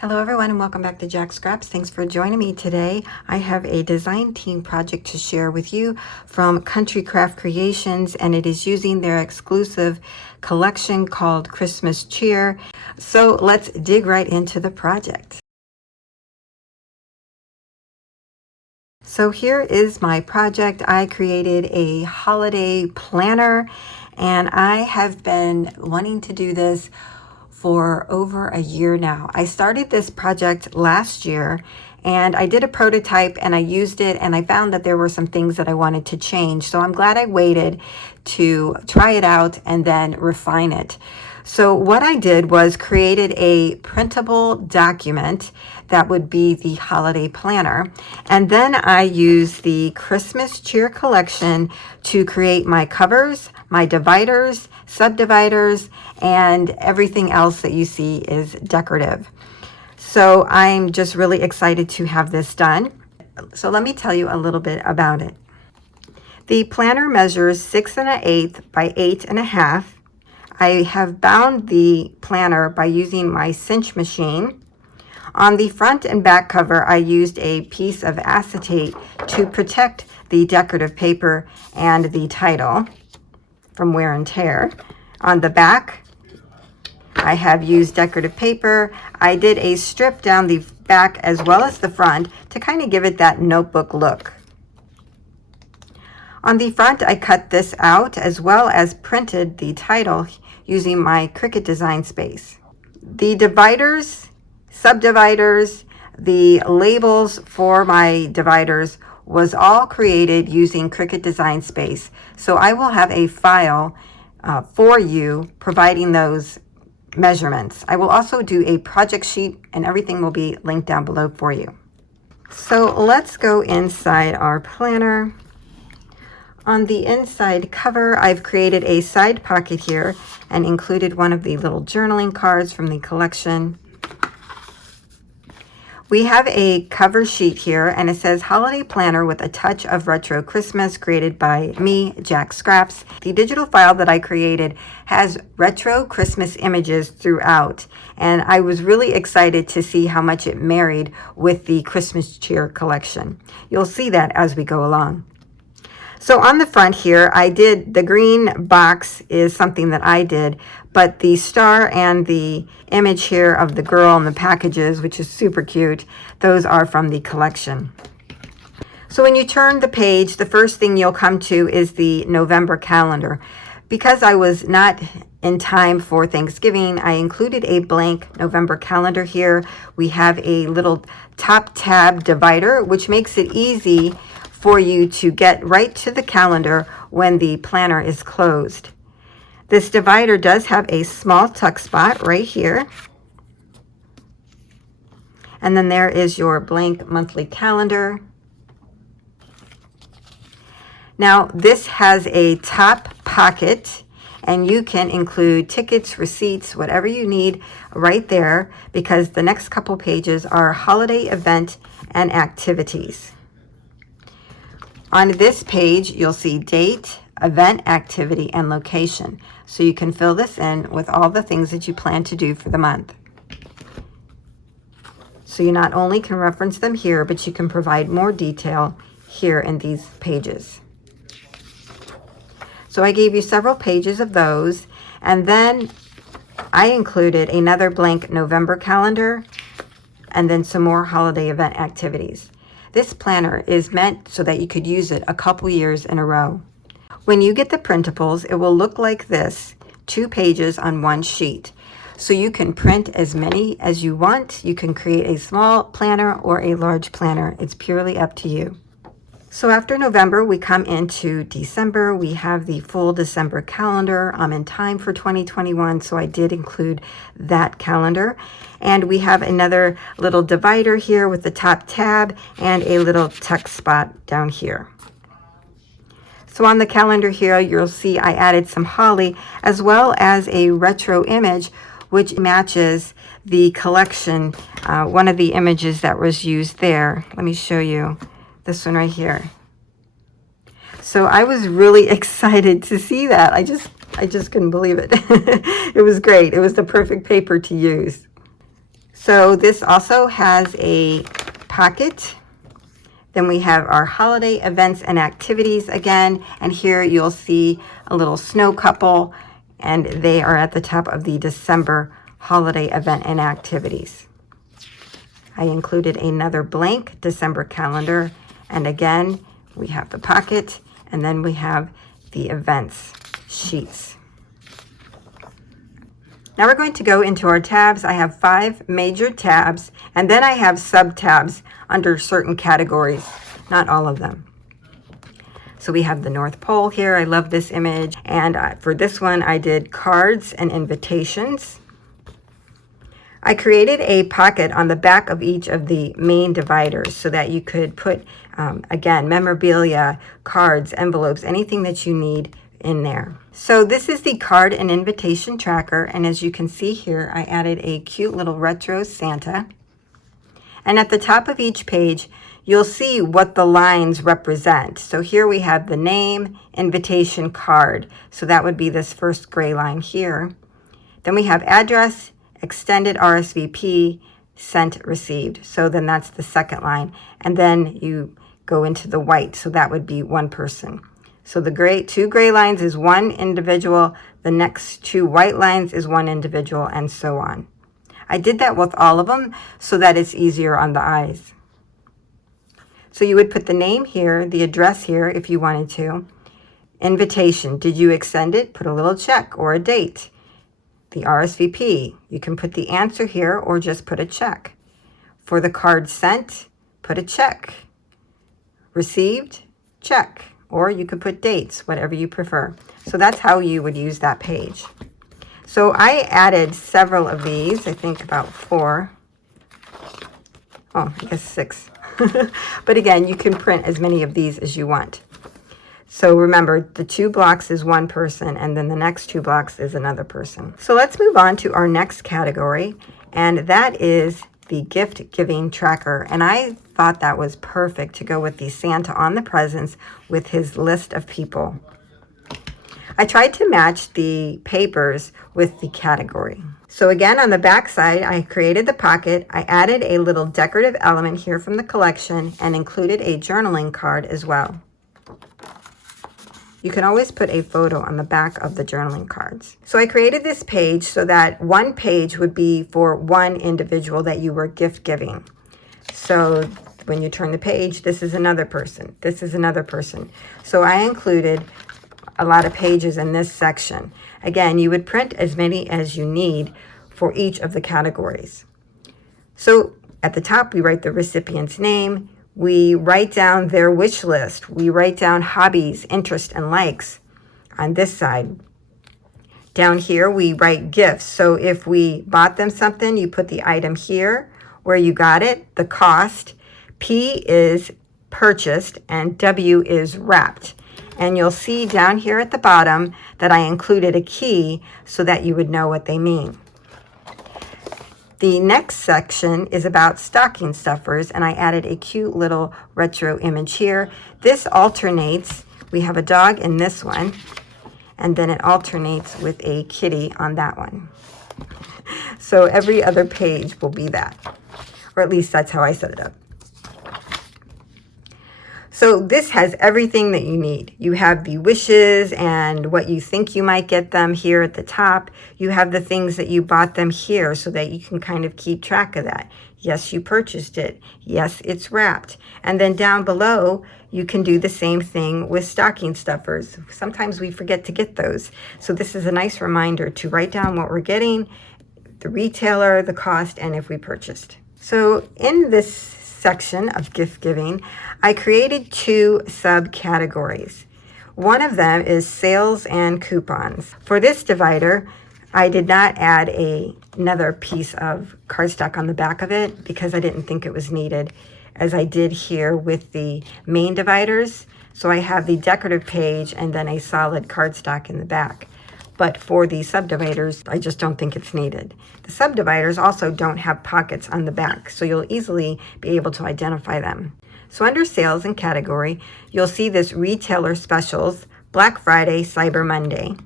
Hello everyone and welcome back to Jacqs. Thanks for joining me today. I have a design team project to share with you from Country Craft Creations, and it is using their exclusive collection called Christmas Cheer. So let's dig right into the project. So here is my project. I created a holiday planner and I have been wanting to do this for over a year now. I started this project last year and I did a prototype and I used it and I found that there were some things that I wanted to change. So I'm glad I waited to try it out and then refine it. So what I did was created a printable document that would be the holiday planner. And then I used the Christmas Cheer collection to create my covers, my dividers, subdividers, and everything else that you see is decorative. So I'm just really excited to have this done. So let me tell you a little bit about it. The planner measures 6 1/8 by 8 1/2. I have bound the planner by using my cinch machine. On the front and back cover, I used a piece of acetate to protect the decorative paper and the title from wear and tear. On the back, I have used decorative paper. I did a strip down the back as well as the front to kind of give it that notebook look. On the front, I cut this out as well as printed the title using my Cricut design space. The dividers, subdividers, the labels for my dividers was all created using Cricut design space. So I will have a file for you providing those measurements. I will also do a project sheet and everything will be linked down below for you. So let's go inside our planner. On the inside cover, I've created a side pocket here and included one of the little journaling cards from the collection. We have a cover sheet here and it says Holiday Planner with a Touch of Retro Christmas, created by me, Jacqs. The digital file that I created has retro Christmas images throughout, and I was really excited to see how much it married with the Christmas Cheer collection. You'll see that as we go along. So on the front here, I did the green box is something that I did, but the star and the image here of the girl and the packages, which is super cute, those are from the collection. So when you turn the page, the first thing you'll come to is the November calendar. Because I was not in time for Thanksgiving, I included a blank November calendar here. We have a little top tab divider, which makes it easy for you to get right to the calendar when the planner is closed. This divider does have a small tuck spot right here. And then there is your blank monthly calendar. Now this has a top pocket and you can include tickets, receipts, whatever you need right there, because the next couple pages are holiday event and activities. On this page, you'll see date, event, activity, and location. So you can fill this in with all the things that you plan to do for the month. So you not only can reference them here, but you can provide more detail here in these pages. So I gave you several pages of those, and then I included another blank November calendar and then some more holiday event activities. This planner is meant so that you could use it a couple years in a row. When you get the printables, it will look like this, 2 pages on one sheet. So you can print as many as you want. You can create a small planner or a large planner. It's purely up to you. So after November, we come into December. We have the full December calendar. I'm in time for 2021, so I did include that calendar. And we have another little divider here with the top tab and a little tuck spot down here. So on the calendar here, you'll see I added some holly as well as a retro image, which matches the collection, one of the images that was used there. Let me show you. This one right here. So I was really excited to see that. I just couldn't believe it. It was great. It was the perfect paper to use. So this also has a pocket. Then we have our holiday events and activities again, and here you'll see a little snow couple, and they are at the top of the December holiday event and activities. I included another blank December calendar, and again we have the pocket, and then we have the events sheets. Now we're going to go into our tabs. I have 5 major tabs, and then I have sub-tabs under certain categories, not all of them. So we have the North Pole here. I love this image. And for this one, I did cards and invitations. I created a pocket on the back of each of the main dividers so that you could put, again, memorabilia, cards, envelopes, anything that you need in there. So this is the card and invitation tracker, and as you can see here, I added a cute little retro Santa. And at the top of each page, you'll see what the lines represent. So here we have the name, invitation, card. So that would be this first gray line here. Then we have address, extended RSVP, sent, received. So then that's the second line. And then you go into the white, so that would be one person. So the 2 gray lines is one individual, the next 2 white lines is one individual, and so on. I did that with all of them so that it's easier on the eyes. So you would put the name here, the address here if you wanted to. Invitation, did you extend it? Put a little check or a date. The RSVP, you can put the answer here or just put a check. For the card sent, put a check. Received, check. Or you could put dates, whatever you prefer. So that's how you would use that page. So I added several of these, I think about 4. Oh, I guess 6. But again, you can print as many of these as you want. So remember, the 2 blocks is one person, and then the next 2 blocks is another person. So let's move on to our next category, and that is the gift giving tracker. And I thought that was perfect to go with the Santa on the presents with his list of people. I tried to match the papers with the category. So again, on the back side, I created the pocket. I added a little decorative element here from the collection and included a journaling card as well. You can always put a photo on the back of the journaling cards. So I created this page so that one page would be for one individual that you were gift giving. So when you turn the page, this is another person. This is another person. So I included a lot of pages in this section. Again, you would print as many as you need for each of the categories. So at the top, we write the recipient's name. We write down their wish list. We write down hobbies, interests, and likes on this side. Down here, we write gifts. So if we bought them something, you put the item here, where you got it, the cost. P is purchased, and W is wrapped. And you'll see down here at the bottom that I included a key so that you would know what they mean. The next section is about stocking stuffers, and I added a cute little retro image here. This alternates. We have a dog in this one, and then it alternates with a kitty on that one. So every other page will be that, or at least that's how I set it up. So this has everything that you need. You have the wishes and what you think you might get them here at the top. You have the things that you bought them here so that you can kind of keep track of that. Yes, you purchased it. Yes, it's wrapped. And then down below, you can do the same thing with stocking stuffers. Sometimes we forget to get those. So this is a nice reminder to write down what we're getting, the retailer, the cost, and if we purchased. So in this section of gift giving, I created 2 subcategories. One of them is sales and coupons. For this divider, I did not add another piece of cardstock on the back of it because I didn't think it was needed, as I did here with the main dividers. So I have the decorative page and then a solid cardstock in the back. But for the subdividers, I just don't think it's needed. The subdividers also don't have pockets on the back, so you'll easily be able to identify them. So under sales and category, you'll see this retailer specials, Black Friday, Cyber Monday.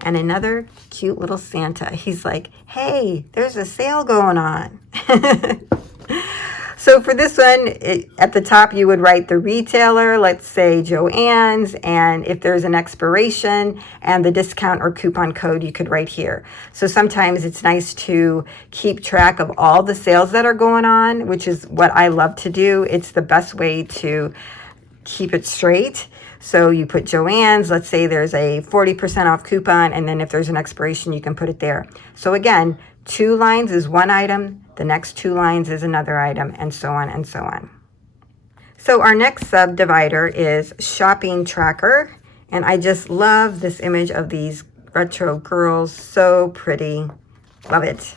and another cute little Santa. He's like, hey, there's a sale going on. So for this one, at the top, you would write the retailer, let's say Joann's, and if there's an expiration and the discount or coupon code, you could write here. So sometimes it's nice to keep track of all the sales that are going on, which is what I love to do. It's the best way to keep it straight. So you put Joann's, let's say there's a 40% off coupon, and then if there's an expiration, you can put it there. So again, 2 lines is one item, the next 2 lines is another item, and so on and so on. So our next subdivider is shopping tracker, and I just love this image of these retro girls, so pretty, love it.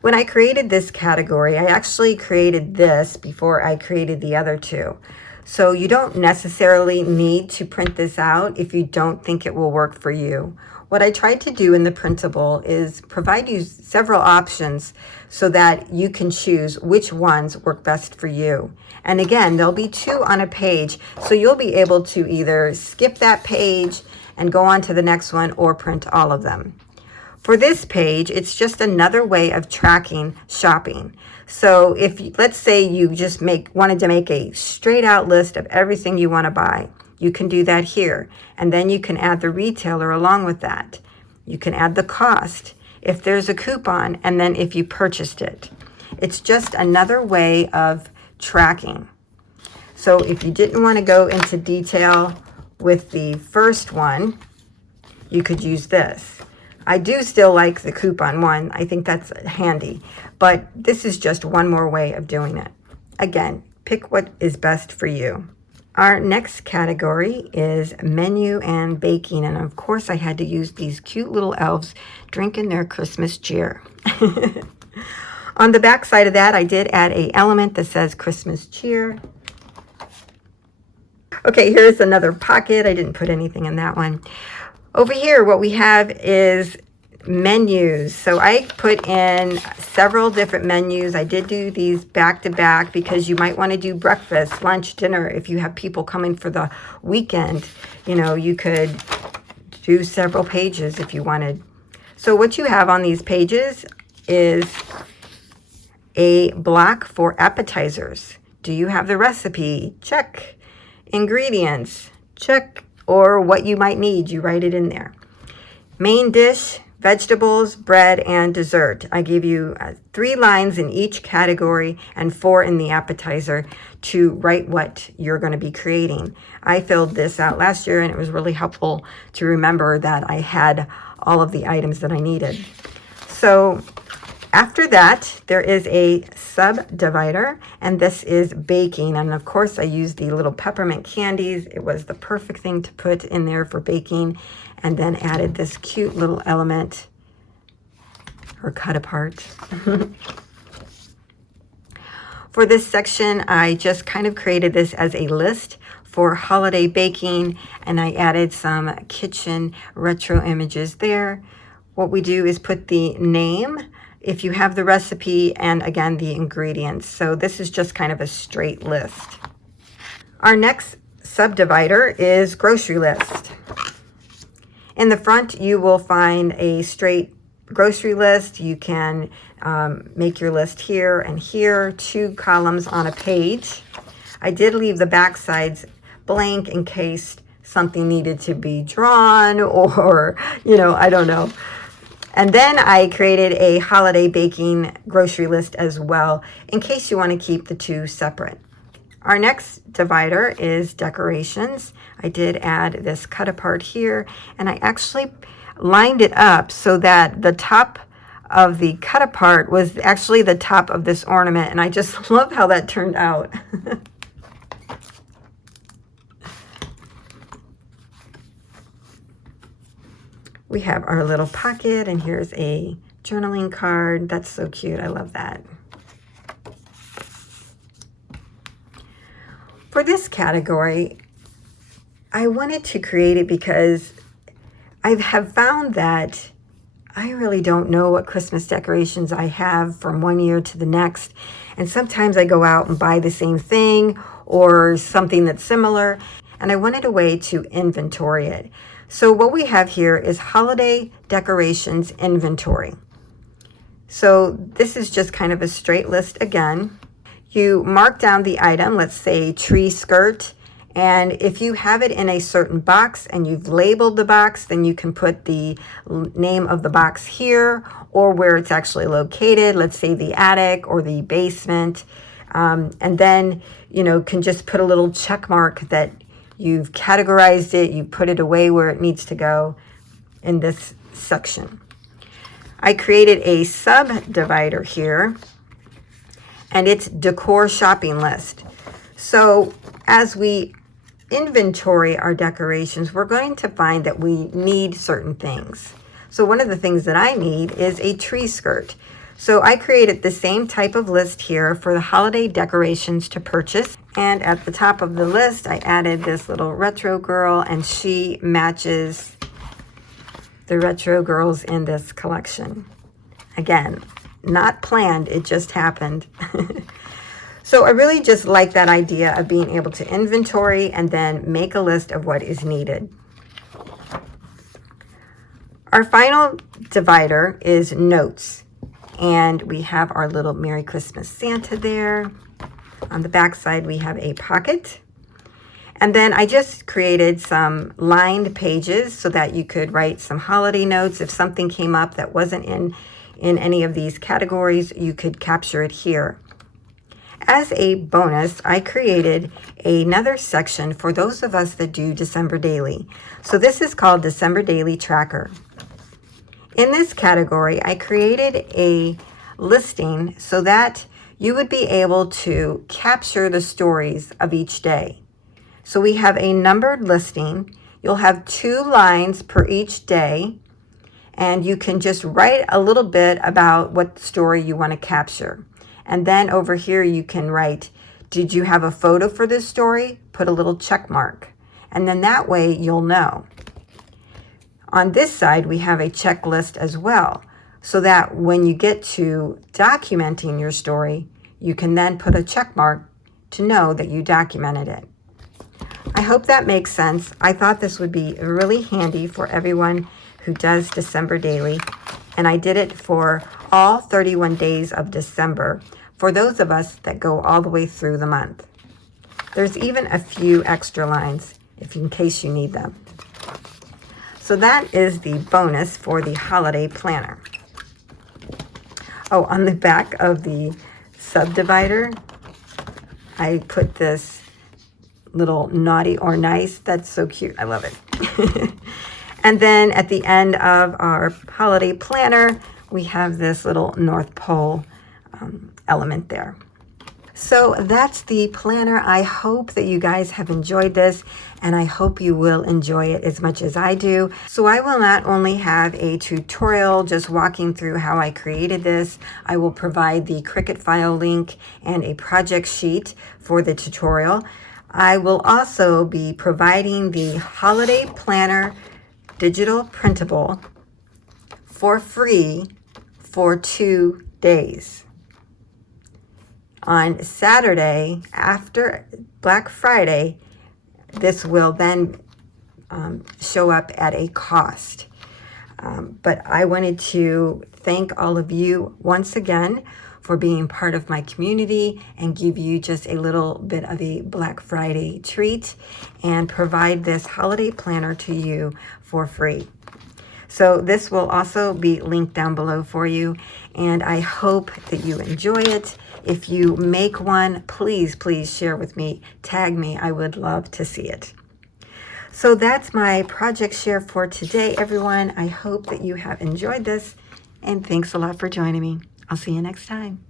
When I created this category, I actually created this before I created the other 2. So you don't necessarily need to print this out if you don't think it will work for you. What I tried to do in the printable is provide you several options so that you can choose which ones work best for you. And again, there'll be 2 on a page, so you'll be able to either skip that page and go on to the next one or print all of them. For this page, it's just another way of tracking shopping. So if, let's say you just wanted to make a straight out list of everything you want to buy, you can do that here. And then you can add the retailer along with that. You can add the cost, if there's a coupon, and then if you purchased it. It's just another way of tracking. So if you didn't want to go into detail with the first one, you could use this. I do still like the coupon one. I think that's handy, but this is just one more way of doing it. Again, pick what is best for you. Our next category is menu and baking, and of course I had to use these cute little elves drinking their Christmas cheer. On the back side of that, I did add an element that says Christmas cheer. Okay, here's another pocket. I didn't put anything in that one. Over here, what we have is menus. So I put in several different menus. I did do these back to back because you might want to do breakfast, lunch, dinner. If you have people coming for the weekend, you know, you could do several pages if you wanted. So what you have on these pages is a block for appetizers. Do you have the recipe? Check. Ingredients? Check. Or what you might need, you write it in there. Main dish, vegetables, bread, and dessert. I give you 3 lines in each category and 4 in the appetizer to write what you're going to be creating. I filled this out last year, and it was really helpful to remember that I had all of the items that I needed. So after that, there is a subdivider, and this is baking. And of course, I used the little peppermint candies. It was the perfect thing to put in there for baking, and then added this cute little element, or cut apart. For this section, I just kind of created this as a list for holiday baking, and I added some kitchen retro images there. What we do is put the name, if you have the recipe, and again, the ingredients. So this is just kind of a straight list. Our next subdivider is grocery list. In the front, you will find a straight grocery list. You can make your list here and here, 2 columns on a page. I did leave the back sides blank in case something needed to be drawn or, you know, I don't know. And then I created a holiday baking grocery list as well, in case you want to keep the 2 separate. Our next divider is decorations. I did add this cut apart here, and I actually lined it up so that the top of the cut apart was actually the top of this ornament, and I just love how that turned out. We have our little pocket, and here's a journaling card. That's so cute. I love that. For this category, I wanted to create it because I have found that I really don't know what Christmas decorations I have from one year to the next. And sometimes I go out and buy the same thing or something that's similar, and I wanted a way to inventory it. So what we have here is holiday decorations inventory. So this is just kind of a straight list again. You mark down the item, let's say tree skirt, and if you have it in a certain box and you've labeled the box, then you can put the name of the box here or where it's actually located, let's say the attic or the basement. And then, you know, can just put a little check mark that you've categorized it, you put it away where it needs to go in this section. I created a subdivider here, and it's decor shopping list. So as we inventory our decorations, we're going to find that we need certain things. So one of the things that I need is a tree skirt. So I created the same type of list here for the holiday decorations to purchase. And at the top of the list, I added this little retro girl, and she matches the retro girls in this collection. Again, not planned, it just happened. So I really just like that idea of being able to inventory and then make a list of what is needed. Our final divider is notes. And we have our little Merry Christmas Santa there. On the back side, we have a pocket. And then I just created some lined pages so that you could write some holiday notes. If something came up that wasn't in any of these categories, you could capture it here. As a bonus, I created another section for those of us that do December Daily. So this is called December Daily Tracker. In this category, I created a listing so that you would be able to capture the stories of each day. So we have a numbered listing. You'll have 2 lines per each day, and you can just write a little bit about what story you want to capture. And then over here you can write, did you have a photo for this story? Put a little check mark. And then that way you'll know. On this side, we have a checklist as well, so that when you get to documenting your story, you can then put a check mark to know that you documented it. I hope that makes sense. I thought this would be really handy for everyone who does December Daily, and I did it for all 31 days of December for those of us that go all the way through the month. There's even a few extra lines in case you need them. So that is the bonus for the holiday planner. Oh, on the back of the subdivider, I put this little naughty or nice. That's so cute. I love it. And then at the end of our holiday planner, we have this little North Pole element there. So that's the planner. I hope that you guys have enjoyed this, and I hope you will enjoy it as much as I do. So I will not only have a tutorial just walking through how I created this, I will provide the Cricut file link and a project sheet for the tutorial. I will also be providing the holiday planner digital printable for free for 2 days. On Saturday, after Black Friday, this will then show up at a cost. But I wanted to thank all of you once again for being part of my community and give you just a little bit of a Black Friday treat and provide this holiday planner to you for free. So this will also be linked down below for you, and I hope that you enjoy it. If you make one, please share with me, tag me. I would love to see it. So that's my project share for today, everyone. I hope that you have enjoyed this, and thanks a lot for joining me. I'll see you next time.